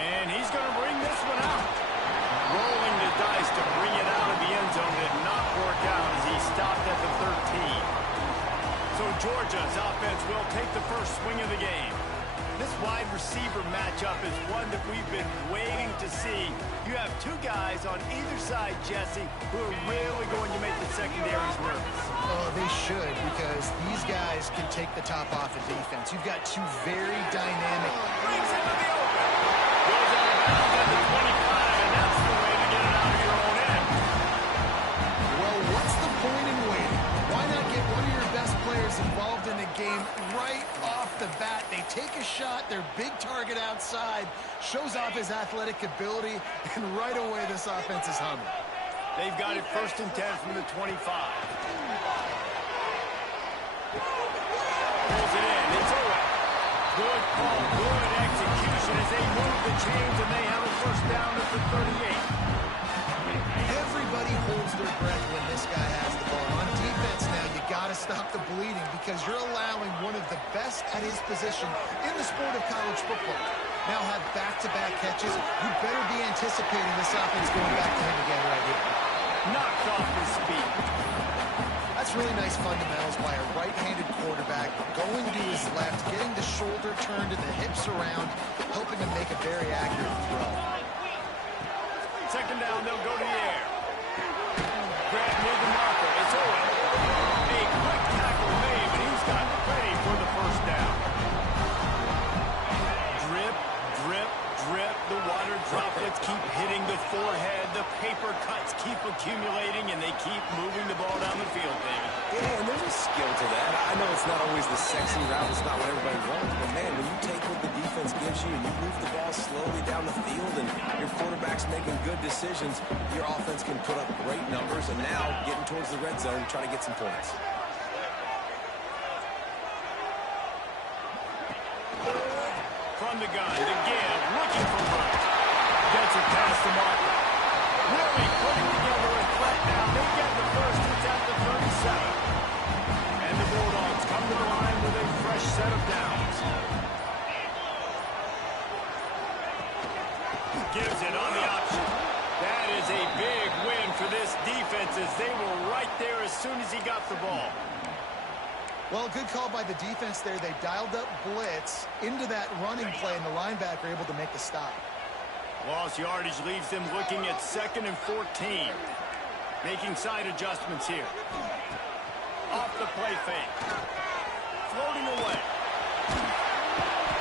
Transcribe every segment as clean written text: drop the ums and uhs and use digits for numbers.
And he's going to bring this one out. Rolling the dice to bring it out of the end zone did not work out as he stopped at the 13. So Georgia's offense will take the first swing of the game. This wide receiver matchup is one that we've been waiting to see. You have two guys on either side, Jesse, who are really going to make the secondaries nervous. Oh, they should, because these guys can take the top off of defense. You've got two very dynamic. Brings into the open. Goes out of bounds at the 25, and that's the way to get it out of your own end. Well, what's the point in waiting? Why not get one of your best players involved in the game right off the bat? They take a shot, their big target outside, shows off his athletic ability, and right away this offense is humming. They've got it 1st and 10 from the 25. Pulls it in. It's Owen. Good call, good execution as they move the chains, and they have a first down at the 38. Everybody holds their breath when this guy has the ball. On defense now, you got to stop the bleeding because you're allowing one of the best at his position in the sport of college football. Now have back-to-back catches. You better be anticipating this offense going back to him again right here. Knocked off his feet. That's really nice fundamentals by a right-handed quarterback, going to his left, getting the shoulder turned and the hips around, helping him make a very accurate throw. 2nd down, they'll go to the air. Grab near the marker. It's Owen. A quick tackle made, but he's got ready for the first down. Drip, drip, drip. The water droplets keep hitting the forehead. The paper cuts keep accumulating, and they keep moving the ball down the field, David. Yeah, and there's a skill to that. I know it's not always the sexy route. It's not what everybody wants. But, man, when you take what the defense gives you and you move the ball slowly down the field and your quarterback's making good decisions, your offense can put up great numbers. And now getting towards the red zone, trying to get some points. From the gun, to give, looking for Burke. Gets it past the marker. Really putting together a threat now. They get the first. It's at the 37. And the Bulldogs come to the line with a fresh set of downs. Gives it on the option. That is a big win for this defense as they were right there as soon as he got the ball. Well, good call by the defense there. They dialed up blitz into that running play, and the linebacker able to make the stop. Lost yardage leaves them looking at 2nd and 14. Making side adjustments here. Off the play fake. Floating away.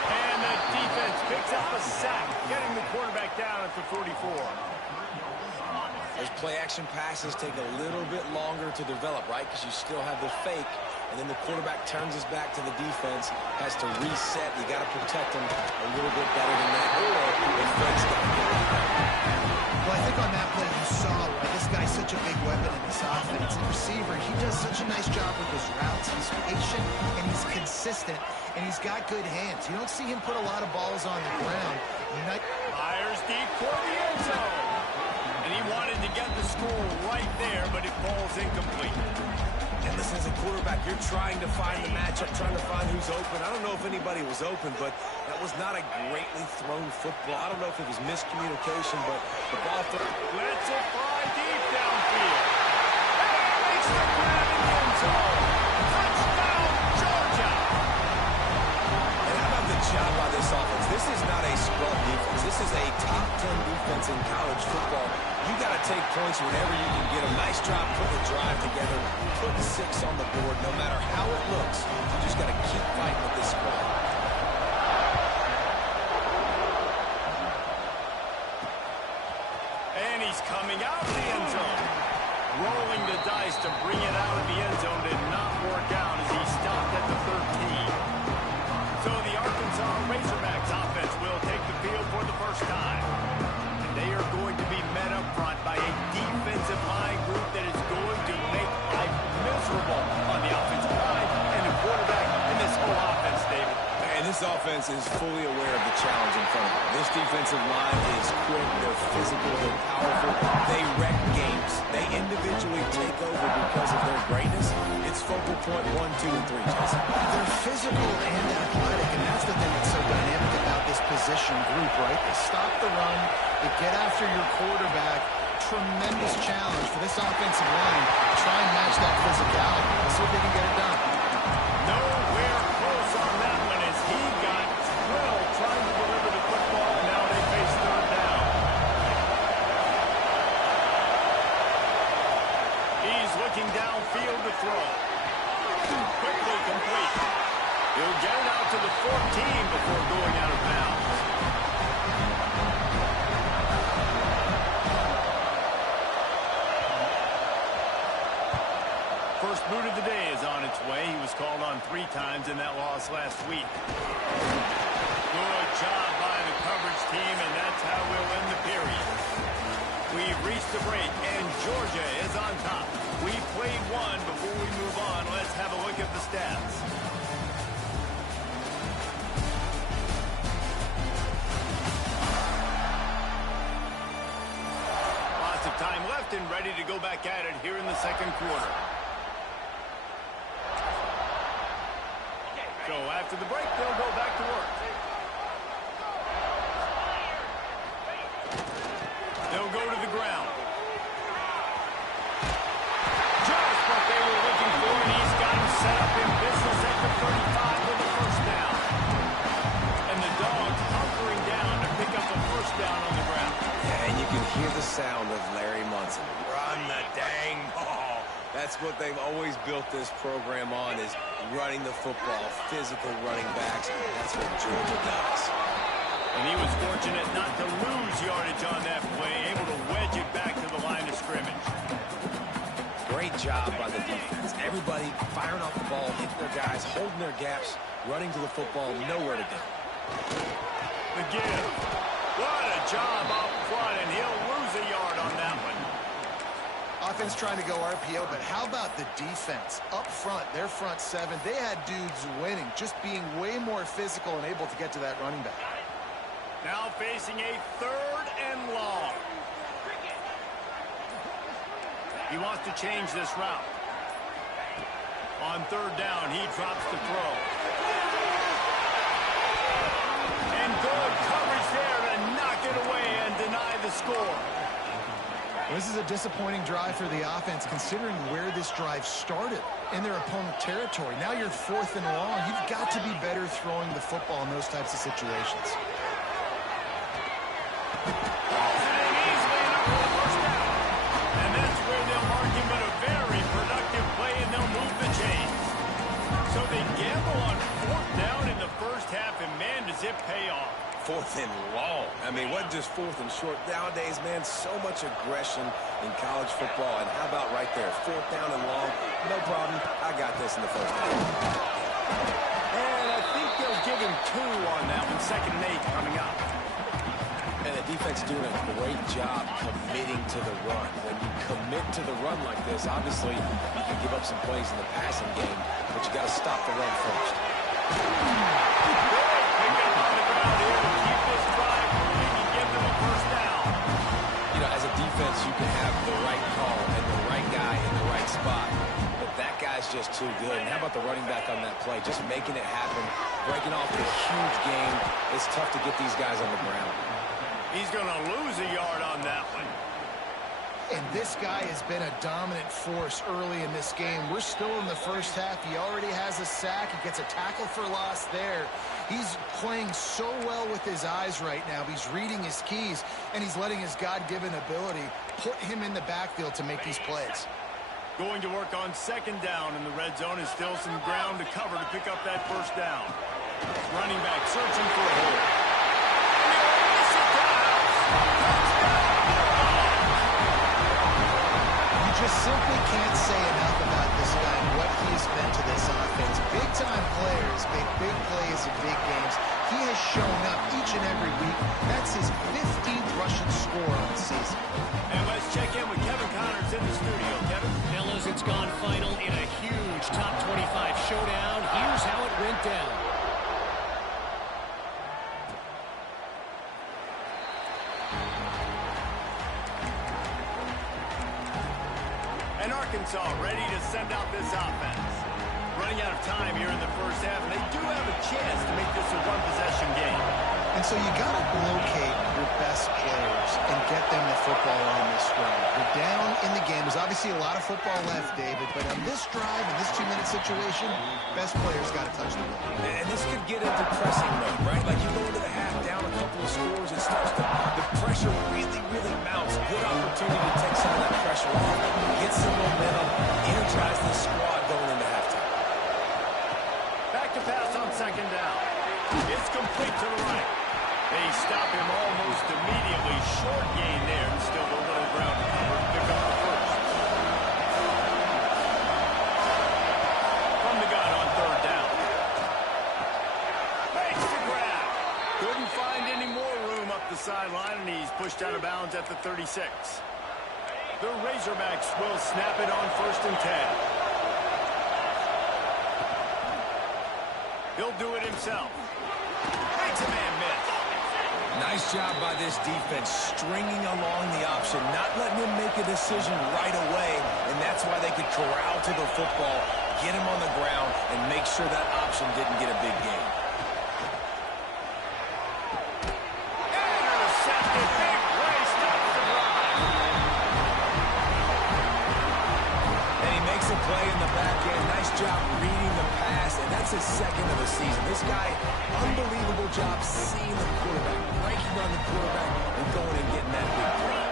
And the defense picks up a sack, getting the quarterback down at the 44. Those play-action passes take a little bit longer to develop, right? Because you still have the fake, and then the quarterback turns his back to the defense, has to reset. You got to protect him a little bit better than that, or the fake's got to get it out. Well, I think on that play you saw why this guy's such a big weapon in this offense. The receiver, he does such a nice job with his routes. He's patient, and he's consistent, and he's got good hands. You don't see him put a lot of balls on the ground. Fires deep for the end zone. And he wanted to get the score right there, but it falls incomplete. And listen, as a quarterback, you're trying to find the matchup, trying to find who's open. I don't know if anybody was open, but that was not a greatly thrown football. I don't know if it was miscommunication, but the ball... Lets it fly deep downfield. And makes the grab in the end zone. Touchdown, Georgia! And how about the job by this offense? This is not a scrub defense. This is a top 10 defense in college football. You got to take points whenever you can get them. Nice job putting the drive together, putting 6 on the board. No matter how it looks, you just got to keep fighting with this squad. And he's coming out of the end zone. Rolling the dice to bring it out of the end zone did not work out as he stopped at the 13. So the Arkansas Razorbacks offense will take the field for the first time. And they are going to be met up front by a defensive line group that is going to make life miserable on the offensive line and the quarterback in this whole offense, David. And this offense is fully aware of the challenge in front of them. This defensive line is quick, they're physical, they're powerful, they wreck games. They individually take over because of their greatness. It's focal point 1, 2, and 3, Jason. They're physical and athletic, and that's the thing that's so dynamic about this position. position group, right? They stop the run. They get after your quarterback. Tremendous challenge for this offensive line. Try and match that physicality. Let's see if they can get it done. Nowhere close on that one as he got drilled trying to deliver the football. Now they face third down. He's looking downfield to throw. Quickly complete. He'll get it out to the 14 before going out of bounds. First boot of the day is on its way. He was called on 3 times in that loss last week. Good job by the coverage team, and that's how we'll end the period. We've reached the break, and Georgia is on top. We played one. Before we move on, let's have a look at the stats. Lots of time left and ready to go back at it here in the second quarter. So after the break, they'll go back to work. They'll go to the ground. Just what they were looking for, and he's got him set up in business at the 35 with a first down. And the Dogs hunkering down to pick up a first down on the ground. Yeah, and you can hear the sound of Larry Munson. Run the dang ball. That's what they've always built this program on, is running the football, physical running backs. That's what Georgia does. And he was fortunate not to lose yardage on that play, able to wedge it back to the line of scrimmage. Great job by the defense. Everybody firing off the ball, hitting their guys, holding their gaps, running to the football, nowhere to go. The give. What a job up front, and he'll lose a yard on that one. Offense trying to go RPO, but how about the defense? Up front, their front 7, they had dudes winning, just being way more physical and able to get to that running back. Now facing a 3rd and long. He wants to change this route. On 3rd down, he drops the throw. And good coverage there to knock it away and deny the score. This is a disappointing drive for the offense, considering where this drive started, in their opponent territory. Now you're 4th and long. You've got to be better throwing the football in those types of situations. And that's where they'll mark him, but a very productive play, and they'll move the chains. So they gamble on 4th down in the first half, and man, does it pay off. 4th and long. I mean, wasn't just 4th and short. Nowadays, man, so much aggression in college football. And how about right there, 4th down and long? No problem. I got this in the first half. And I think they'll give him 2 on that one. 2nd and 8 coming up. And the defense doing a great job committing to the run. When you commit to the run like this, obviously you can give up some plays in the passing game, but you got to stop the run first. You know, as a defense, you can have the right call and the right guy in the right spot, but that guy's just too good. And how about the running back on that play? Just making it happen, breaking off the huge game. It's tough to get these guys on the ground. He's going to lose a yard on that one. And this guy has been a dominant force early in this game. We're still in the first half. He already has a sack. He gets a tackle for loss there. He's playing so well with his eyes right now. He's reading his keys, and he's letting his God-given ability put him in the backfield to make these plays. Going to work on 2nd down in the red zone. Is still some ground to cover to pick up that first down. Running back searching for a hole. Just simply can't say enough about this guy and what he's meant to this offense. Big-time players make big plays in big games. He has shown up each and every week. That's his 15th rushing score on the season. And let's check in with Kevin Connors in the studio. Kevin? Fellas, it's gone final in a huge top 25 showdown. Here's how it went down. Arkansas ready to send out this offense. Running out of time here in the first half, and they do have a chance to make this a one-possession game. And so you got to locate your best players and get them the football on this drive. You're down in the game. There's obviously a lot of football left, David, but on this drive, in this 2-minute situation, best players got to touch the ball. And this could get into pressing mode, right? Like you go into the half down a couple of scores, it starts to, the pressure really, really mounts. Good opportunity to take some of that pressure off, get some momentum, energize this squad going into halftime. Back to pass on second down. It's complete to the right. They stop him almost immediately. Short gain there, and still a little ground to cover to pick up the first. From the gun on third down. Makes the grab. Couldn't find any more room up the sideline, and he's pushed out of bounds at the 36. The Razorbacks will snap it on 1st and 10. He'll do it himself. Makes a man miss. Nice job by this defense, stringing along the option, not letting him make a decision right away, and that's why they could corral to the football, get him on the ground, and make sure that option didn't get a big gain. Intercepted. Big play. Stops the drive. And he makes a play in the back end. Nice job reading the pass, and that's his second of the season. This guy, unbelievable job seeing the quarterback, breaking on the quarterback, and going and getting that big play.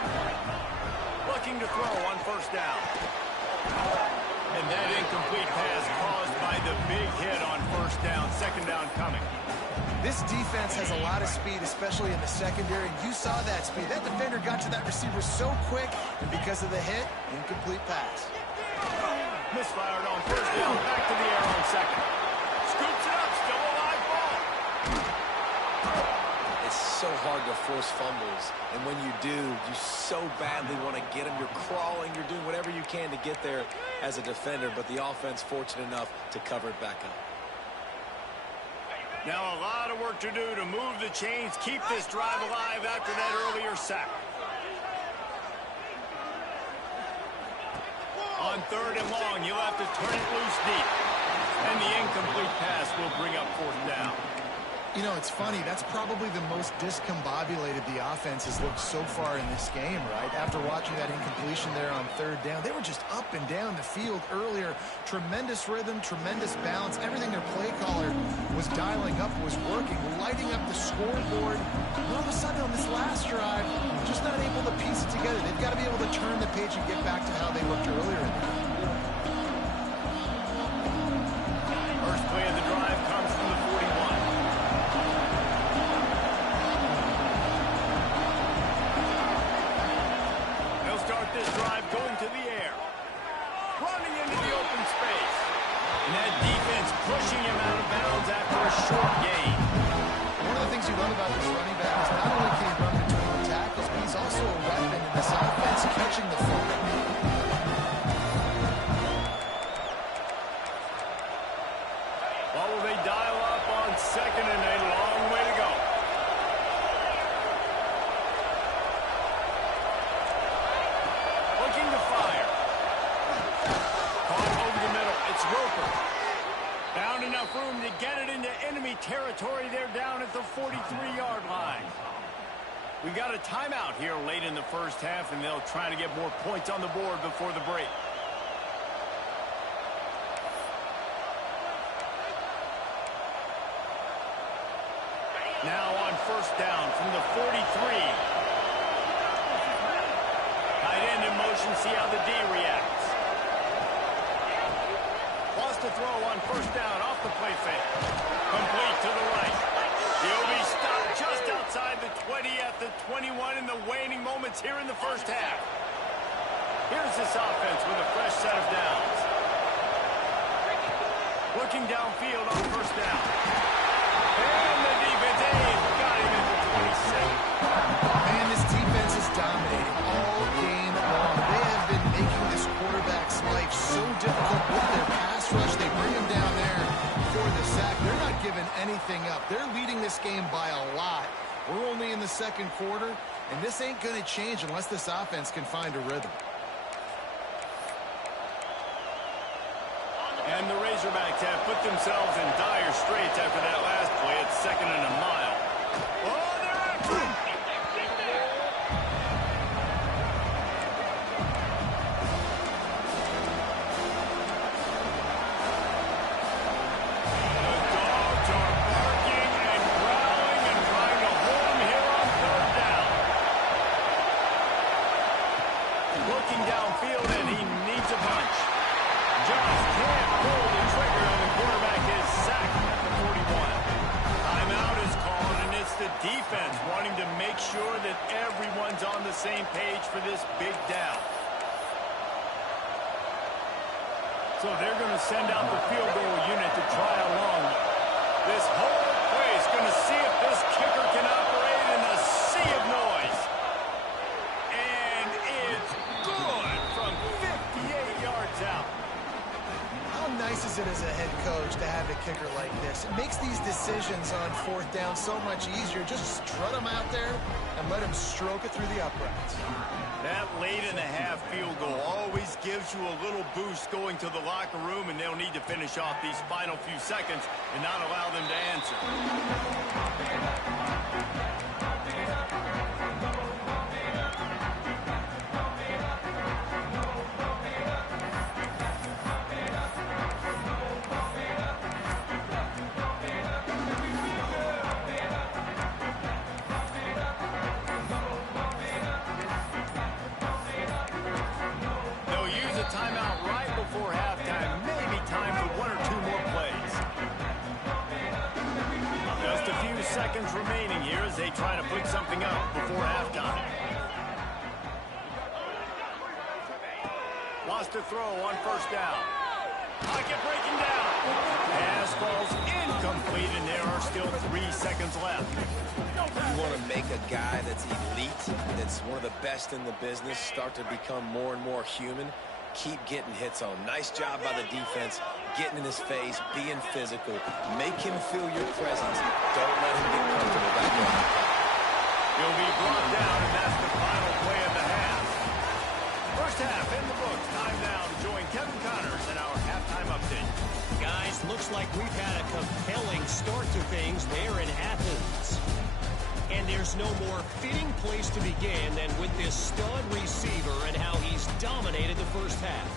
Looking to throw on 1st down. And that incomplete pass caused by the big hit on 1st down. 2nd down coming. This defense has a lot of speed, especially in the secondary. You saw that speed. That defender got to that receiver so quick, and because of the hit, incomplete pass. Misfired on 1st down. Back to the air on 2nd. Scoops it up. Still a live ball. It's so hard to force fumbles, and when you do, you so badly want to get them. You're crawling, you're doing whatever you can to get there as a defender, but the offense fortunate enough to cover it back up. Now a lot of work to do to move the chains, keep this drive alive after that earlier sack. On 3rd and long, you'll have to turn it loose deep. And the incomplete pass will bring up 4th down. You know, it's funny. That's probably the most discombobulated the offense has looked so far in this game, right? After watching that incompletion there on 3rd down, they were just up and down the field earlier. Tremendous rhythm, tremendous balance. Everything their play caller was dialing up was working, lighting up the scoreboard. And all of a sudden on this last drive, just not able to piece it together. They've got to be able to turn the page and get back to how they looked earlier in the game. First play of the drive comes from the 41. They'll start this drive going to the air. Running into the open space. And that defense pushing him out of bounds after a short gain. One of the things you love about this running back is not only can he run between the tackles, but he's also a weapon in this offense, catching the football. Well, will they dial up on 2nd and a long way to go? Looking to fire. Caught over the middle. It's Roper. Found enough room to get it into enemy territory. They're down at the 43-yard line. We got a timeout here late in the first half, and they'll try to get more points on the board before the break. Now on 1st down from the 43. Tight end in motion, see how the D reacts. Wants to throw on 1st down off the play fake. Complete to the right. He'll be stopped just outside the 20 at the 21 in the waning moments here in the first half. Here's this offense with a fresh set of downs. Looking downfield on 1st down. And the defense got him at the 26. Man, this defense is dominating all game long. They have been making this quarterback's life so difficult with their pass rush. They bring him down there for the sack. They're not giving anything up. They're leading this game by a lot. We're only in the 2nd quarter, and this ain't going to change unless this offense can find a rhythm. And the Razorbacks have put themselves in dire straits after that last play. It's 2nd and a mile. Oh! on the same page for this big down. So they're going to send out the field goal unit to try along. This whole place going to see if this kicker can operate in a sea of noise. And it's good from 58 yards out. How nice is it as a head coach to have a kicker like this? It makes these decisions on fourth down so much easier. Just strut him out there and let him stroke it through the uprights. That late-in-the-half field goal always gives you a little boost going to the locker room, and they'll need to finish off these final few seconds and not allow them to answer. Timeout right before halftime. Maybe time for one or two more plays. Just a few seconds remaining here as they try to put something up before halftime. Lost a throw on first down. Pocket breaking down. Pass falls incomplete, and there are still 3 seconds left. You want to make a guy that's elite, that's one of the best in the business, start to become more and more human. Keep getting hits on. Nice job by the defense, getting in his face, being physical. Make him feel your presence. Don't let him get comfortable back there. He'll be brought down, and that's the final play of the half. First half in the books. Time now to join Kevin Connors in our halftime update. Guys, looks like we've had a compelling start to things there in Athens. And there's no more fitting place to begin than with this stud receiver and how he's dominated the first half.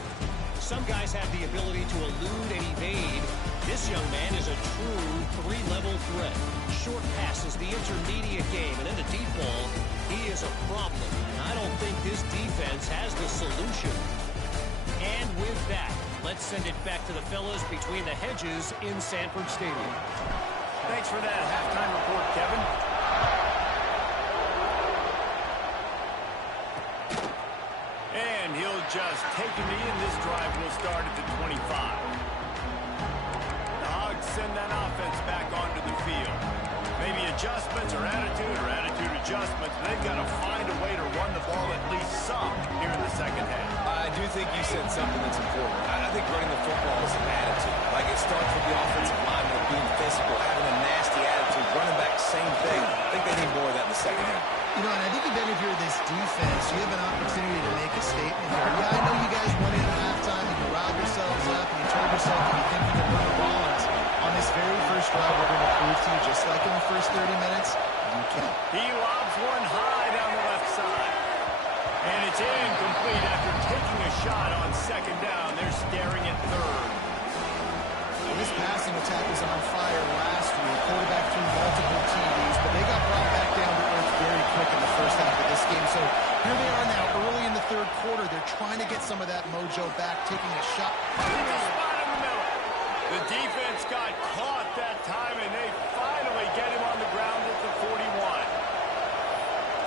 Some guys have the ability to elude and evade. This young man is a true three-level threat. Short passes, the intermediate game, and in the deep ball, he is a problem. And I don't think this defense has the solution. And with that, let's send it back to the fellas between the hedges in Sanford Stadium. Thanks for that halftime report, Kevin. And he'll just take a knee, and this drive will start at the 25. The Hogs send that offense back onto the field. Maybe adjustments or attitude adjustments. They've got to find a way to run the ball at least some here in the second half. I do think you said something that's important. I think running the football is an attitude. Like it starts with the offensive line with being physical, having a nasty attitude. Running back, same thing. I think they need more of that in the second half. You know, and I think even if you're this defense, you have an opportunity to make a statement here. Yeah, I know you guys went in at halftime and you riled yourselves up and you told yourself that you think you can run the ball on this very first drive. We're going to prove to you, just like in the first 30 minutes, you can. He lobs one high down the left side. And it's incomplete after taking a shot on second down. They're staring at third. Well, this passing attack was on fire last week. Quarterback threw multiple TDs, but they got brought back down to earth very quick in the first half of this game. So here they are now, early in the third quarter. They're trying to get some of that mojo back, taking a shot. It's a spot in the middle. The defense got caught that time, and they finally get him on the ground at the 41.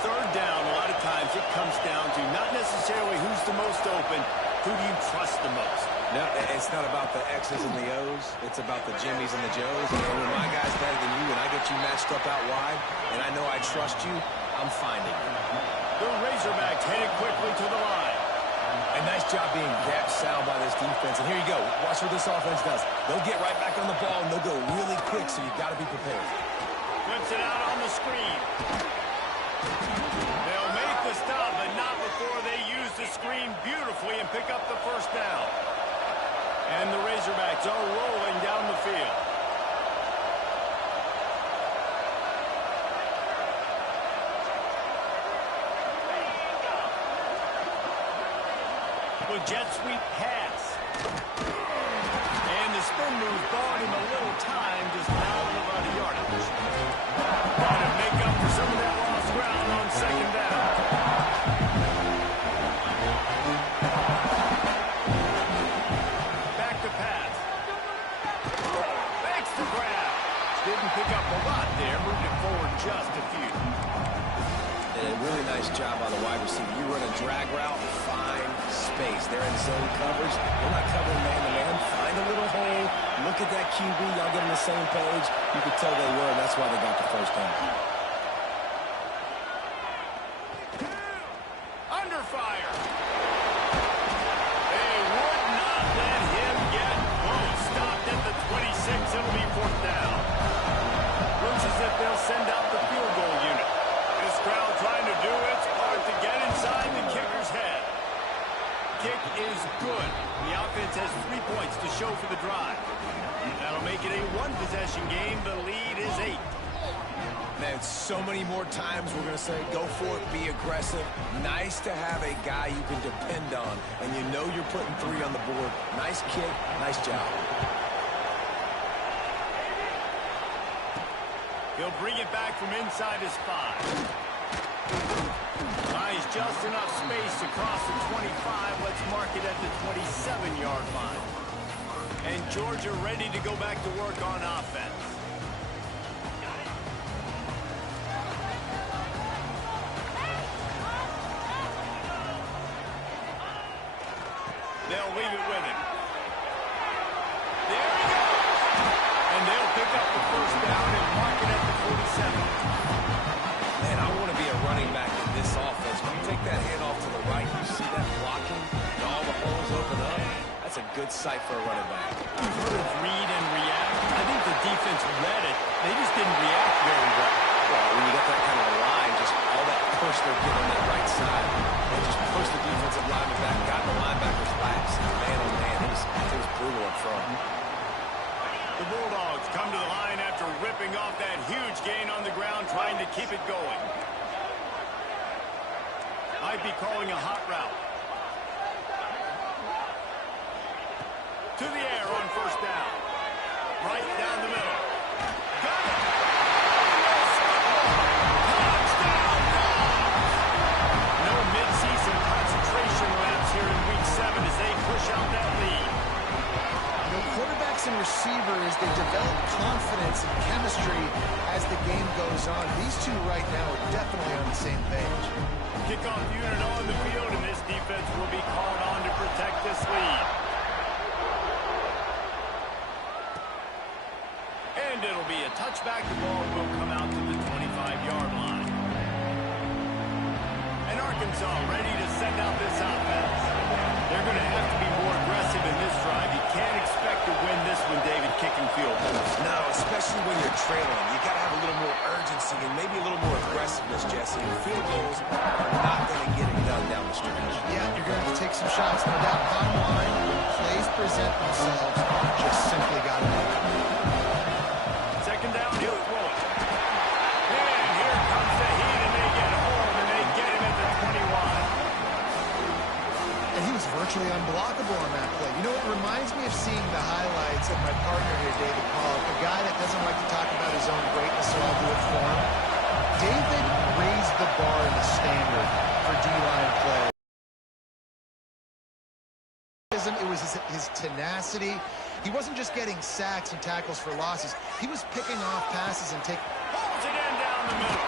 Third down, a lot of times it comes down to not necessarily who's the most open, who do you trust the most? No, it's not about the X's and the O's. It's about the Jimmies and the Joes. And when my guy's better than you and I get you matched up out wide, and I know I trust you, I'm finding you. The Razorbacks headed quickly to the line. A nice job being gapped sound by this defense. And here you go. Watch what this offense does. They'll get right back on the ball, and they'll go really quick, so you've got to be prepared. Flips it out on the screen. They'll make the stop, but not before they use the screen beautifully and pick up the first down. And the Razorbacks are rolling down the field. The jet sweep pass. And the spin move bought him a little time, just not about a yardage. Got to make up for some of that lost ground on second down. Back to pass. Makes the grab. Didn't pick up a lot there, moved it forward just a few. And a really nice Nice job by the wide receiver. You run a drag route, find space. They're in zone coverage. They're not covering man-to-man. Find a little hole. Look at that QB. Y'all get on the same page. You could tell they were, and that's why they got the first down. Under fire. They would not let him get close. Stopped at the 26. It'll be fourth down. Looks as if they'll send out the field goal unit. This crowd trying to do its part to get inside the kicker's head. Kick is good. The offense has 3 points to show for the drive. That'll make it a one-possession game. The lead is 8. Man, so many more times we're going to say, go for it, be aggressive. Nice to have a guy you can depend on, and you know you're putting 3 on the board. Nice kick, nice job. He'll bring it back from inside his 5. Buys just enough space to cross the 25. Let's mark it at the 27-yard line. And Georgia ready to go back to work on offense. They'll leave it with him. There he goes! And they'll pick up the first down and mark it at the 47. Man, I want to be a running back in this offense. When you take that handoff to the right, you see that blocking, and all the holes open up. That's a good sight for a running back. You've heard of read and react. I think the defense read it. They just didn't react very well. Well, when you get that kind of line, just all that push they're getting on that right side, they just push the defensive lineman back, got in the linebacker's laps. Man, oh man, it was brutal up front. The Bulldogs come to the line after ripping off that huge gain on the ground, trying to keep it going. Might be calling a hot route. To the air on first down. Right down the middle. Got it! Touchdown, Dogs! No mid-season concentration laps here in Week 7 as they push out that lead. You know, quarterbacks and receivers, they develop confidence and chemistry as the game goes on. These two right now are definitely on the same page. Kickoff unit on the field, and this defense will be called on to protect this lead. And it'll be a touchback. The ball will come out to the 25-yard line. And Arkansas ready to send out this offense. They're going to have to be more aggressive in this drive. You can't expect to win this one, David, kicking field goals. No, especially when you're trailing. You got to have a little more urgency and maybe a little more aggressiveness, Jesse. And field goals are not going to get it done down the stretch. Yeah, you're going to have to take some shots, no doubt. Bottom line, when plays present themselves, just simply got to make it. Second down, he'll throw it. And here comes the heat, and they get home, and they get him at the 21. And he was virtually unblockable on that play. You know, it reminds me of seeing the highlights of my partner here, David Pollock, a guy that doesn't like to talk about his own greatness, so I'll do it for him. David raised the bar in the standard for D-line play. It was his tenacity. He wasn't just getting sacks and tackles for losses. He was picking off passes and taking... Pulls it in down the middle.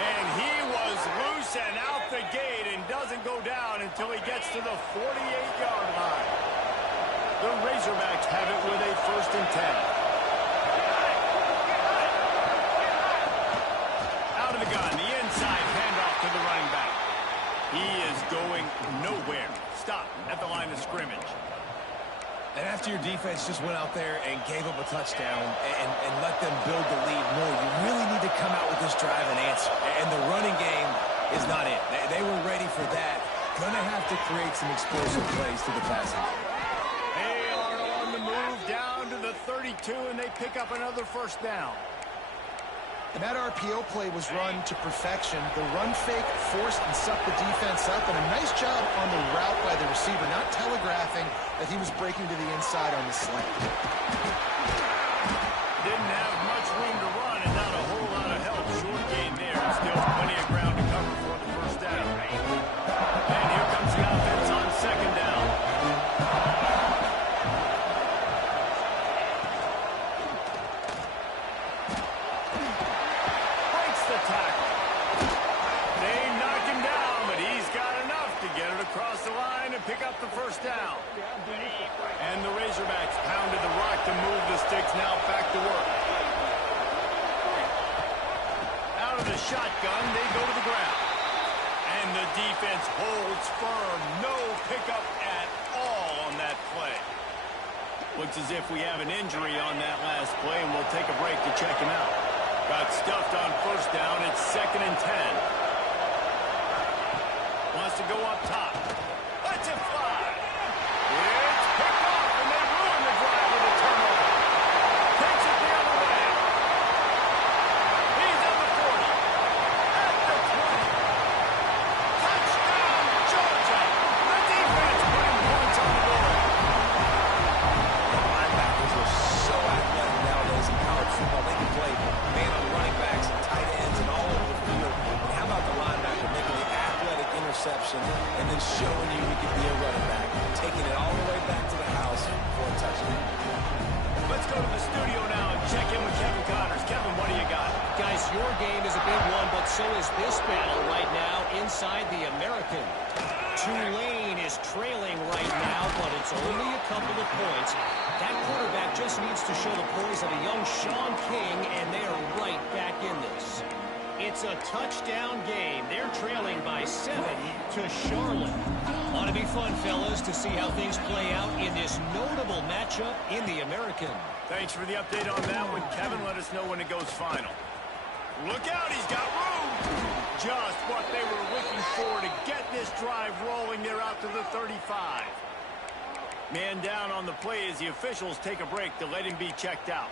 And he was loose and out the gate and doesn't go down until he gets to the 48-yard line. The Razorbacks have it with a 1st and 10. Out of the gun, the inside handoff to the running back. He is going nowhere. Stop at the line of scrimmage. And after your defense just went out there and gave up a touchdown and let them build the lead more, you really need to come out with this drive and answer. And the running game is not it. They were ready for that. Going to have to create some explosive plays to the passing. They are on the move down to the 32, and they pick up another first down. And that RPO play was run to perfection. The run fake forced and sucked the defense up, and a nice job on the route by the receiver, not telegraphing that he was breaking to the inside on the slant. Didn't have much room to run and not a whole lot of help. Short gain there, and still plenty of ground to cover for the first down. And here comes the offense on second down. Breaks the tackle. They knock him down. of the shotgun, they go to the ground. And the defense holds firm. No pickup at all on that play. Looks as if we have an injury on that last play, and we'll take a break to check him out. Got stuffed on first down. It's 2nd and 10. Wants to go up top. Let's it fly. It's picked off, and they ruin the drive with a turnover. Takes it the other way. He's at the 40. At the 20. Touchdown, Georgia. The defense putting points on the board. Linebackers are so athletic nowadays in college football. They can play man on running backs and tight ends and all over the field. And how about the linebacker making the athletic interception and then showing you he can be a running back, taking it all the way back to the house for a touchdown. Let's go to the studio now and check in with Kevin Connors. Kevin, what do you got? Guys, your game is a big one, but so is this battle right now inside the American. Tulane is trailing right now, but it's only a couple of points. That quarterback just needs to show the poise of a young Sean King, and they are right back in this. It's a touchdown game. They're trailing by 7 to Charlotte. Ought to be fun, fellas, to see how things play out in this notable matchup in the American. Thanks for the update on that one, Kevin. Let us know when it goes final. Look out, he's got room. Just what they were looking for to get this drive rolling. They're out to the 35. Man down on the play as the officials take a break to let him be checked out.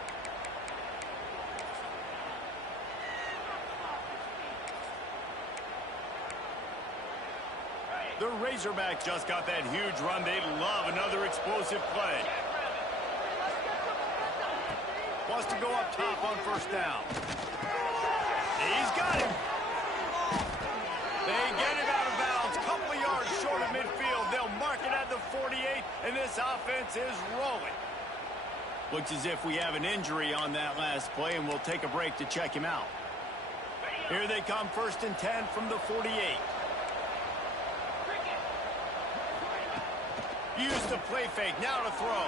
The Razorbacks just got that huge run. They love another explosive play. Wants to go up top on first down. He's got him. They get him out of bounds. Couple of yards short of midfield. They'll mark it at the 48, and this offense is rolling. Looks as if we have an injury on that last play, and we'll take a break to check him out. Here they come, 1st and 10 from the 48. Use the play fake, now to throw.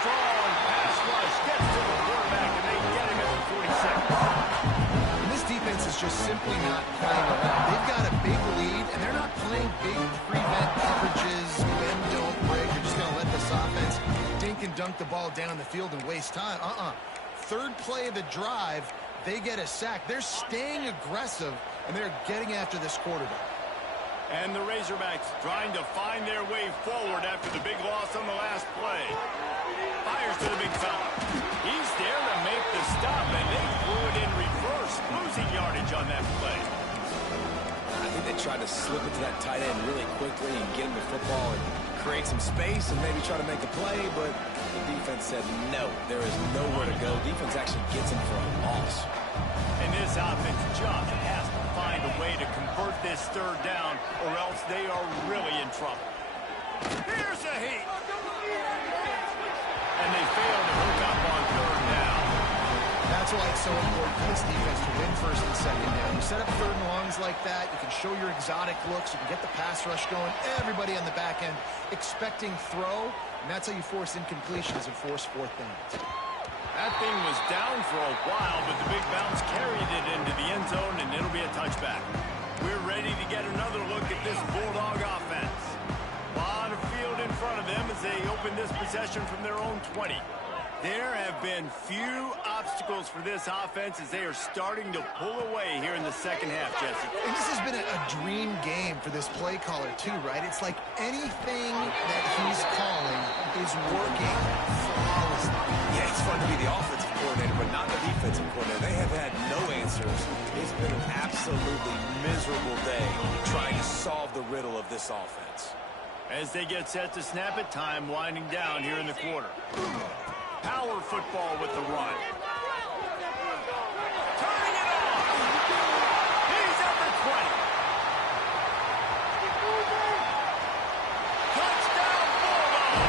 Strong pass rush, gets to the quarterback, and they get him at the 46. And this defense is just simply not playing around. They've got a big lead, and they're not playing big prevent coverages, bend, don't break. They're just going to let this offense dink and dunk the ball down the field and waste time. Third play of the drive, they get a sack. They're staying aggressive, and they're getting after this quarterback. And the Razorbacks trying to find their way forward after the big loss on the last play. Fires to the big fella. He's there to make the stop, and they threw it in reverse, losing yardage on that play. I think they tried to slip it to that tight end really quickly and get him the football and create some space and maybe try to make a play, but the defense said no, there is nowhere to go. Defense actually gets him for a loss. And this offense just has to find a way to convert this third down, or else they are really in trouble. Here's a heat. And they fail to hook up on third down. That's why it's so important for this defense to win 1st and 2nd down. You set up 3rd and longs like that, you can show your exotic looks, you can get the pass rush going, everybody on the back end expecting throw, and that's how you force incompletions and force 4th downs. That thing was down for a while, but the big bounce carried it into the end zone, and it'll be a touchback. We're ready to get another look at this Bulldog offense. A lot of field in front of them as they open this possession from their own 20. There have been few obstacles for this offense as they are starting to pull away here in the second half, Jesse. And this has been a dream game for this play caller, too, right? It's like anything that he's calling is working flawlessly. Yeah, it's fun to be the offensive coordinator, but not the defensive coordinator. They have had no answers. It's been an absolutely miserable day trying to solve the riddle of this offense. As they get set to snap it, time winding down here in the quarter. Power football with the run. Turning it on. He's at the 20. Touchdown Bulldog.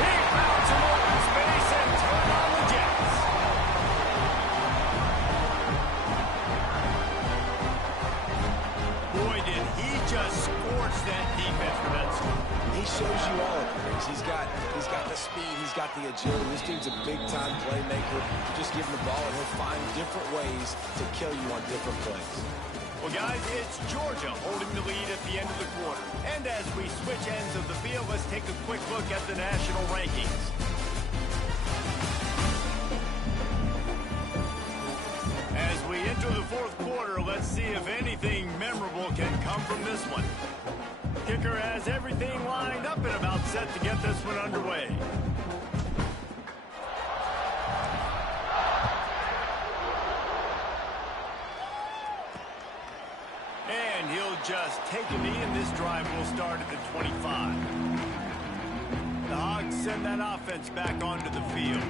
He found some open space and turned on the Jets. Boy, did he just scorch that defense for that score. He shows you all of it. He's got the speed, he's got the agility. This dude's a big-time playmaker. You just give him the ball, and he'll find different ways to kill you on different plays. Well, guys, it's Georgia holding the lead at the end of the quarter. And as we switch ends of the field, let's take a quick look at the national rankings. As we enter the fourth quarter, let's see if anything memorable can come from this one. Kicker has everything lined up and about set to get this one underway. And he'll just take a knee, and this drive will start at the 25. The Hogs send that offense back onto the field.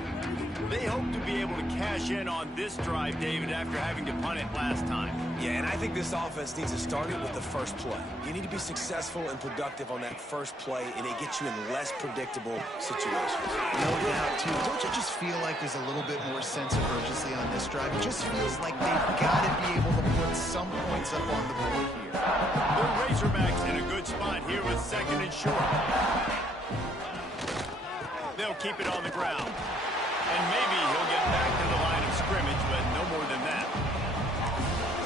They hope to be able to cash in on this drive, David, after having to punt it last time. Yeah, and I think this offense needs to start it with the first play. You need to be successful and productive on that first play, and it gets you in less predictable situations. No doubt, too. Don't you just feel like there's a little bit more sense of urgency on this drive? It just feels like they've got to be able to put some points up on the board here. The Razorbacks in a good spot here with second and short. They'll keep it on the ground. And maybe he'll get back to the line of scrimmage, but no more than that.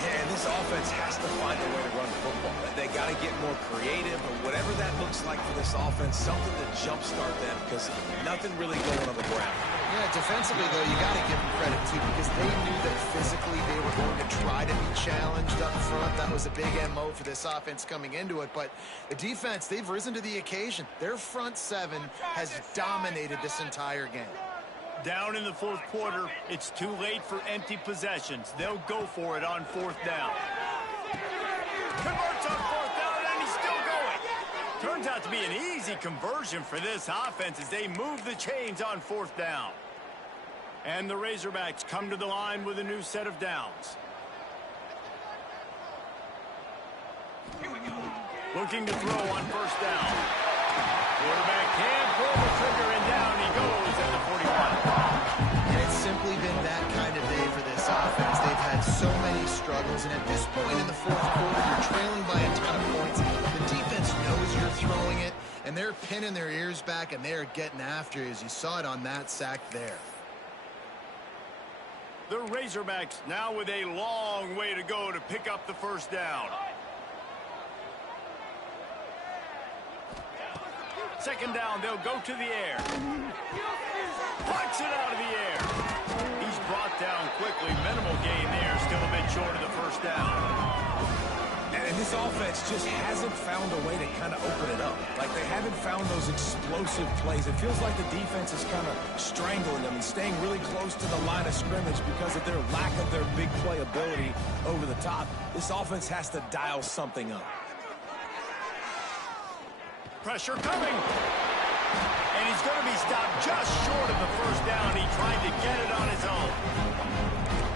Yeah, this offense has to find a way to run the football. They got to get more creative, or whatever that looks like for this offense, something to jumpstart them, because nothing really going on the ground. Yeah, defensively, though, you got to give them credit, too, because they knew that physically they were going to try to be challenged up front. That was a big MO for this offense coming into it. But the defense, they've risen to the occasion. Their front seven has dominated this entire game. Down in the fourth quarter, it's too late for empty possessions. They'll go for it on fourth down. Converts on fourth down, and he's still going. Turns out to be an easy conversion for this offense as they move the chains on fourth down. And the Razorbacks come to the line with a new set of downs. Looking to throw on first down. Quarterback can pull the trigger, and down he goes at the 41. And it's simply been that kind of day for this offense. They've had so many struggles, and at this point in the fourth quarter, you're trailing by a ton of points. The defense knows you're throwing it, and they're pinning their ears back, and they're getting after you, as you saw it on that sack there. The Razorbacks now with a long way to go to pick up the first down. Second down, they'll go to the air. Punts it out of the air. He's brought down quickly. Minimal gain there, still a bit short of the first down. And this offense just hasn't found a way to kind of open it up. Like, they haven't found those explosive plays. It feels like the defense is kind of strangling them and staying really close to the line of scrimmage because of their lack of their big play ability over the top. This offense has to dial something up. Pressure coming. And he's going to be stopped just short of the first down. He tried to get it on his own.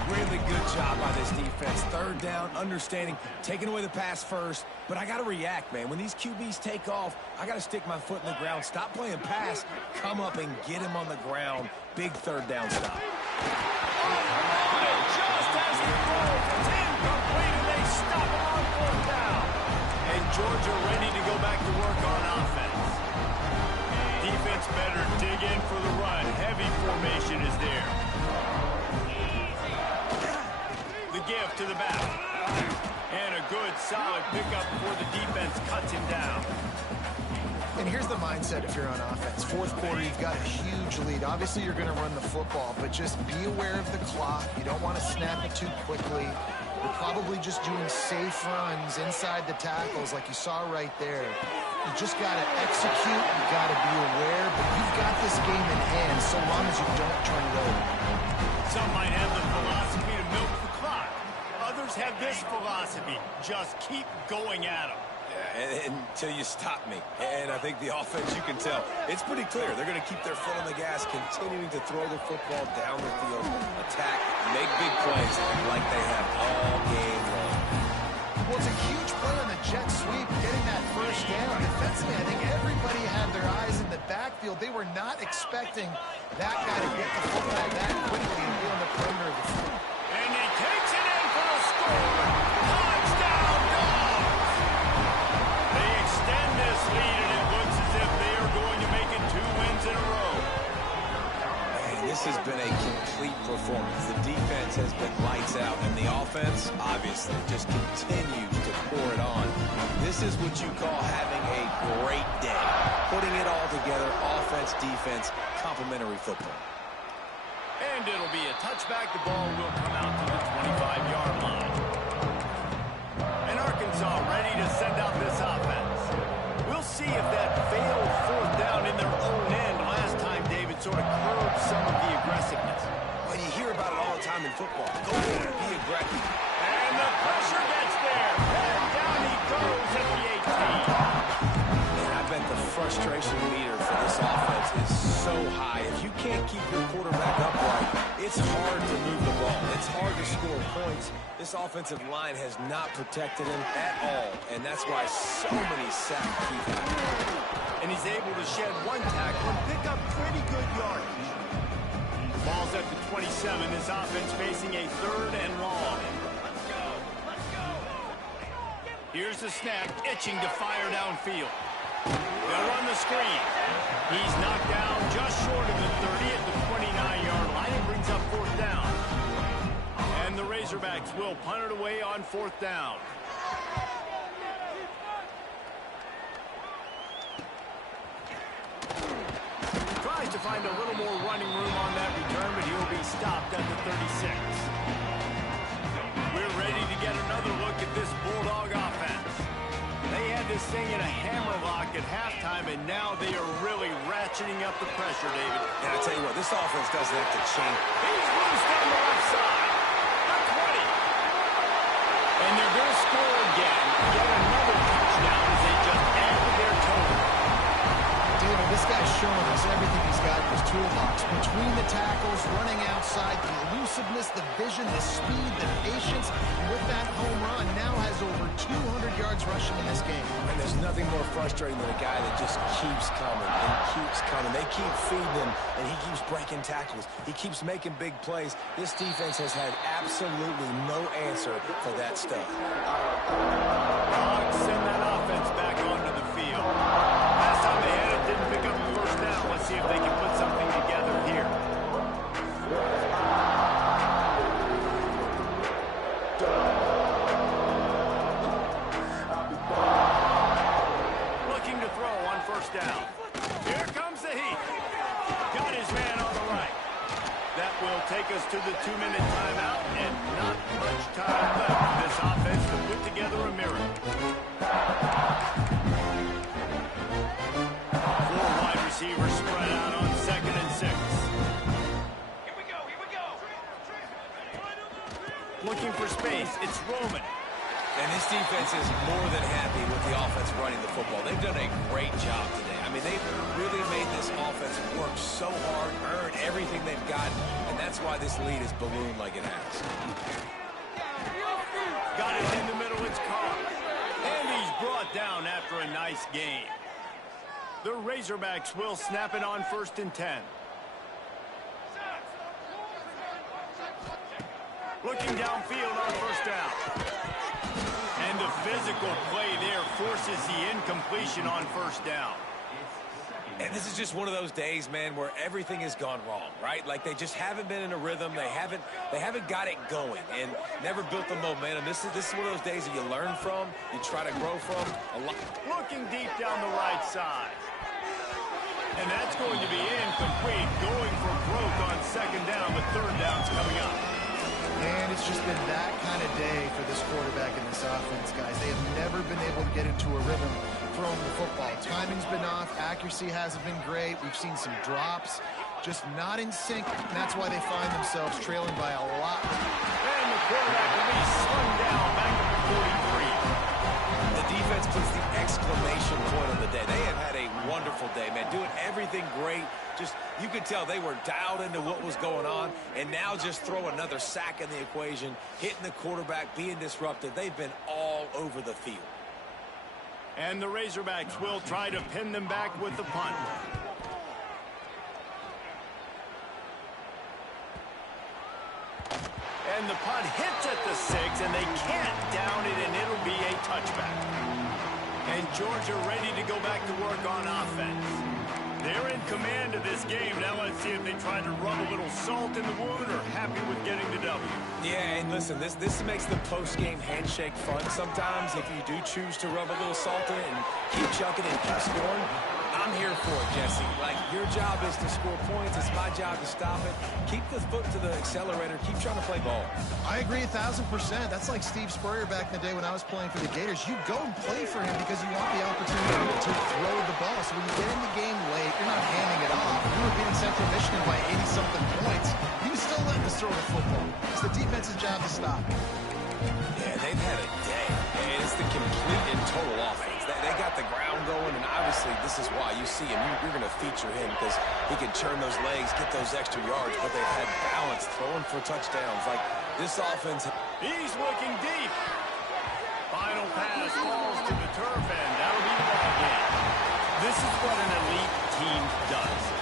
Really good job by this defense. Third down, understanding, taking away the pass first. But I got to react, man. When these QBs take off, I got to stick my foot in the ground. Stop playing pass. Come up and get him on the ground. Big third down stop. Just as the throw is incomplete, and they stop him on fourth down. And Georgia ready to go back to work on offense. Defense better dig in for the run. Heavy formation is there. The give to the back. And a good, solid pickup before the defense cuts him down. And here's the mindset if you're on offense. Fourth quarter, you've got a huge lead. Obviously, you're going to run the football, but just be aware of the clock. You don't want to snap it too quickly. You're probably just doing safe runs inside the tackles like you saw right there. You just got to execute. You got to be aware, but you've got this game in hand so long as you don't turn it over. Some might have the philosophy to milk the clock. Others have this philosophy. Just keep going at them. Yeah, until you stop me. And I think the offense, you can tell, it's pretty clear. They're going to keep their foot on the gas, continuing to throw the football down the field, attack, make big plays like they have all game long. Well, it's a huge play on the jet sweep, getting that first down. Defensively, I think everybody had their eyes in the backfield. They were not expecting that guy to get the football that quickly and be on the perimeter of the field. And he takes it in for a score. Touchdown, Dogs! They extend this lead, and it looks as if they defense, obviously, just continues to pour it on. This is what you call having a great day. Putting it all together, offense, defense, complementary football. And it'll be a touchback. The ball will come out to the 25-yard line. And Arkansas ready to send out this offense. We'll see if that failed fourth down in their own end last time, David, sort of curbed some of the aggressiveness. Well, you hear about it all the time in football. Go for it, be aggressive. And the pressure gets there. And down he goes at the 18. And I bet the frustration meter for this offense is so high. If you can't keep your quarterback upright, it's hard to move the ball. It's hard to score points. This offensive line has not protected him at all, and that's why so many sacks keep happening. And he's able to shed one tackle and pick up pretty good yardage. Ball's at the 27. This offense facing a 3rd and long. Here's the snap, itching to fire downfield. They'll run the screen. He's knocked down just short of the 30 at the 29-yard line. It brings up 4th down. And the Razorbacks will punt it away on 4th down. Tries to find a little more running room on that return, but he'll be stopped at the 36. We're ready to get another look at this Bulldog offense. They had this thing in a hammerlock at halftime, and now they are really ratcheting up the pressure, David. And I tell you what, this offense doesn't have to change. He's loose down the left side. The 20. And they're going to score again. Get another touchdown as they just add to their total. David, this guy's showing us everything he's got in his toolbox. Between the tackles, running outside, the elusiveness, the vision, the speed, the patience. And with that home run, now has over 200 yards rushing in this game. And there's nothing more frustrating than a guy that just keeps coming and keeps coming. They keep feeding him, and he keeps breaking tackles. He keeps making big plays. This defense has had absolutely no answer for that stuff. Dogs send that offense back onto the field. Last time they had it, didn't pick up the 1st down. Let's see if they can put something together here. Looking to throw on 1st down. Here comes the heat. Got his man on the right. That will take us to the 2-minute timeout, and not much time left for this offense to put together a miracle. 4 wide receivers spread out on 2nd and 6. Here we go. Looking for space. It's Roman. And this defense is more than happy with the offense running the football. They've done a great job today. I mean, they've really made this offense work so hard, earn everything they've gotten, and that's why this lead is ballooned like it has. Got it in the middle. It's Carr. And he's brought down after a nice game. The Razorbacks will snap it on 1st and 10. Looking downfield on 1st down. And the physical play there forces the incompletion on 1st down. And this is just one of those days, man, where everything has gone wrong, right? Like they just haven't been in a rhythm. They haven't got it going and never built the momentum. This is one of those days that you learn from, you try to grow from. Looking deep down the right side. And that's going to be incomplete, going for broke on 2nd down, but 3rd down's coming up. And it's just been that kind of day for this quarterback and this offense, guys. They have never been able to get into a rhythm throwing the football. Timing's been off. Accuracy hasn't been great. We've seen some drops. Just not in sync, and that's why they find themselves trailing by a lot. And the quarterback will be slung down back at the 43. The defense puts the exclamation point on the day. They have had a wonderful day, man, doing everything great. Just, you could tell they were dialed into what was going on, and now just throw another sack in the equation, hitting the quarterback, being disrupted. They've been all over the field. And the Razorbacks will try to pin them back with the punt. And the punt hits at the 6, and they can't down it, and it'll be a touchback. And Georgia ready to go back to work on offense. They're in command of this game. Now let's see if they try to rub a little salt in the wound or happy with getting the W. Yeah, and listen, this makes the post-game handshake fun sometimes if you do choose to rub a little salt in it and keep chucking and keep scoring. I'm here for it, Jesse. Like, your job is to score points. It's my job to stop it. Keep the foot to the accelerator. Keep trying to play ball. I agree 1,000%. That's like Steve Spurrier back in the day when I was playing for the Gators. You go and play for him because you want the opportunity to throw the ball. So when you get in the game late, you're not handing it off. You were beating Central Michigan by 80-something points. You was still letting us throw the football. It's the defense's job to stop. Yeah, they've had a day. And it's the complete and total offense. They got the ground going, and obviously this is why you see him. You're going to feature him because he can turn those legs, get those extra yards, but they've had balance, throwing for touchdowns. Like, this offense. He's looking deep. Final pass falls to the turf, and that'll be the ball game. This is what an elite team does.